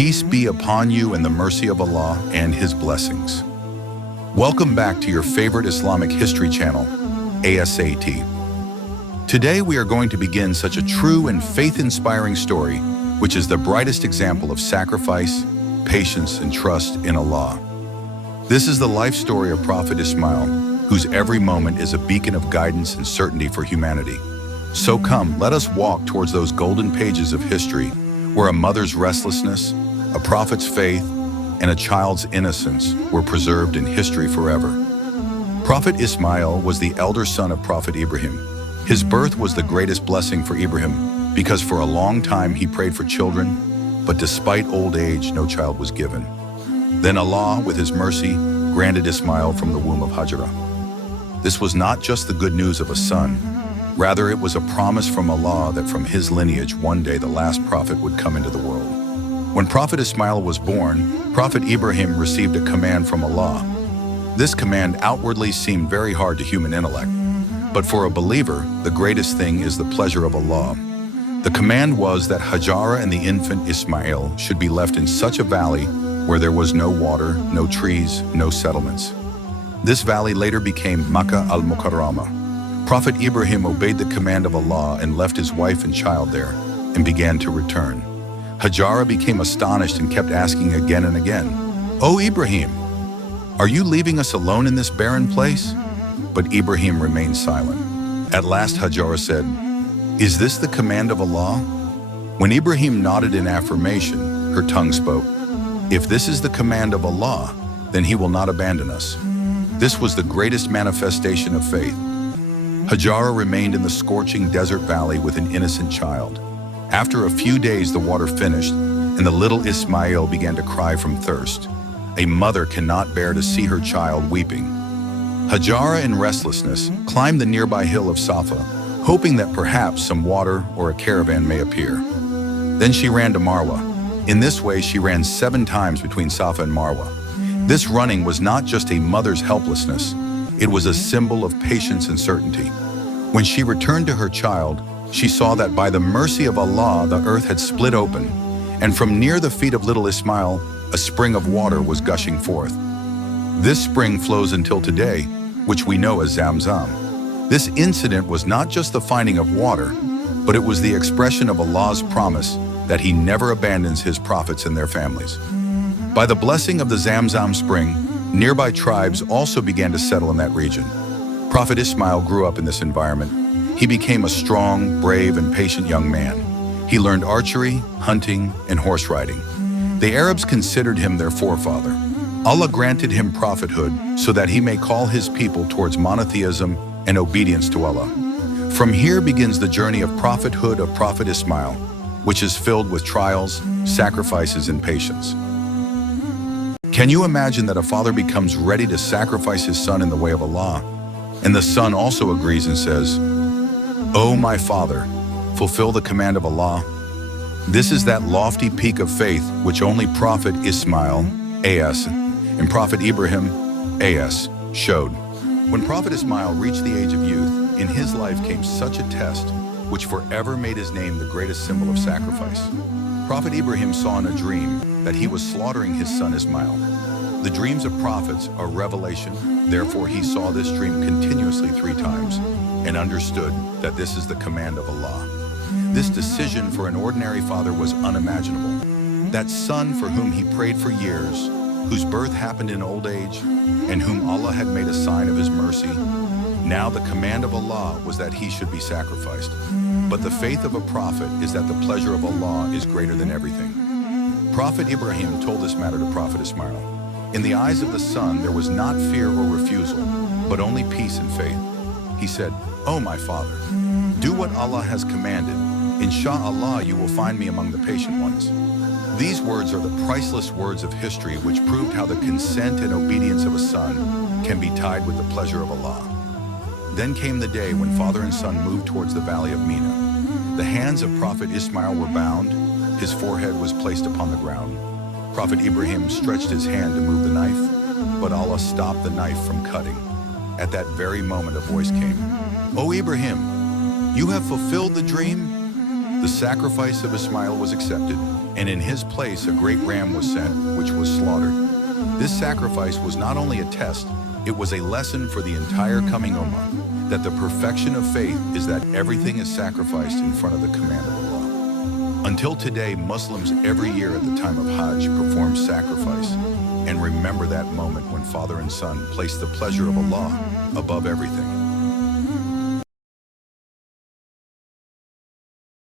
Peace be upon you and the mercy of Allah and His blessings. Welcome back to your favorite Islamic history channel, ASAT. Today we are going to begin such a true and faith-inspiring story, which is the brightest example of sacrifice, patience, and trust in Allah. This is the life story of Prophet Ismail, whose every moment is a beacon of guidance and certainty for humanity. So come, let us walk towards those golden pages of history, where a mother's restlessness, a prophet's faith, and a child's innocence were preserved in history forever. Prophet Ismail was the elder son of Prophet Ibrahim. His birth was the greatest blessing for Ibrahim because for a long time he prayed for children, but despite old age, no child was given. Then Allah, with His mercy, granted Ismail from the womb of Hajrah. This was not just the good news of a son, rather it was a promise from Allah that from his lineage one day the last prophet would come into the world. When Prophet Ismail was born, Prophet Ibrahim received a command from Allah. This command outwardly seemed very hard to human intellect, but for a believer, the greatest thing is the pleasure of Allah. The command was that Hajrah and the infant Ismail should be left in such a valley where there was no water, no trees, no settlements. This valley later became Makkah al-Mukarramah. Prophet Ibrahim obeyed the command of Allah and left his wife and child there and began to return. Hajrah became astonished and kept asking again and again, "O Ibrahim, are you leaving us alone in this barren place?" But Ibrahim remained silent. At last Hajrah said, "Is this the command of Allah?" When Ibrahim nodded in affirmation, her tongue spoke, "If this is the command of Allah, then He will not abandon us." This was the greatest manifestation of faith. Hajrah remained in the scorching desert valley with an innocent child. After a few days, the water finished, and the little Ismail began to cry from thirst. A mother cannot bear to see her child weeping. Hajrah, in restlessness, climbed the nearby hill of Safa, hoping that perhaps some water or a caravan may appear. Then she ran to Marwa. In this way, she ran 7 times between Safa and Marwa. This running was not just a mother's helplessness, it was a symbol of patience and certainty. When she returned to her child, she saw that by the mercy of Allah, the earth had split open, and from near the feet of little Ismail, a spring of water was gushing forth. This spring flows until today, which we know as Zamzam. This incident was not just the finding of water, but it was the expression of Allah's promise that He never abandons His prophets and their families. By the blessing of the Zamzam spring, nearby tribes also began to settle in that region. Prophet Ismail grew up in this environment. He became a strong, brave, and patient young man. He learned archery, hunting, and horse riding. The Arabs considered him their forefather. Allah granted him prophethood so that he may call His people towards monotheism and obedience to Allah. From here begins the journey of prophethood of Prophet Ismail, which is filled with trials, sacrifices, and patience. Can you imagine that a father becomes ready to sacrifice his son in the way of Allah, and the son also agrees and says, "O my father, fulfill the command of Allah"? This is that lofty peak of faith which only Prophet Ismail, AS, and Prophet Ibrahim, AS, showed. When Prophet Ismail reached the age of youth, in his life came such a test which forever made his name the greatest symbol of sacrifice. Prophet Ibrahim saw in a dream that he was slaughtering his son Ismail. The dreams of prophets are revelation, therefore he saw this dream continuously 3 times and understood that this is the command of Allah. This decision for an ordinary father was unimaginable. That son for whom he prayed for years, whose birth happened in old age, and whom Allah had made a sign of His mercy, now the command of Allah was that he should be sacrificed. But the faith of a prophet is that the pleasure of Allah is greater than everything. Prophet Ibrahim told this matter to Prophet Ismail. In the eyes of the son, there was not fear or refusal, but only peace and faith. He said, "O my father, do what Allah has commanded. Insha'Allah, you will find me among the patient ones." These words are the priceless words of history which proved how the consent and obedience of a son can be tied with the pleasure of Allah. Then came the day when father and son moved towards the valley of Mina. The hands of Prophet Ismail were bound, his forehead was placed upon the ground. Prophet Ibrahim stretched his hand to move the knife, but Allah stopped the knife from cutting. At that very moment a voice came, "O Ibrahim, you have fulfilled the dream." The sacrifice of Ismail was accepted, and in his place a great ram was sent, which was slaughtered. This sacrifice was not only a test, it was a lesson for the entire coming Ummah, that the perfection of faith is that everything is sacrificed in front of the command of Allah. Until today, Muslims every year at the time of Hajj perform sacrifice and remember that moment when father and son place the pleasure of Allah above everything.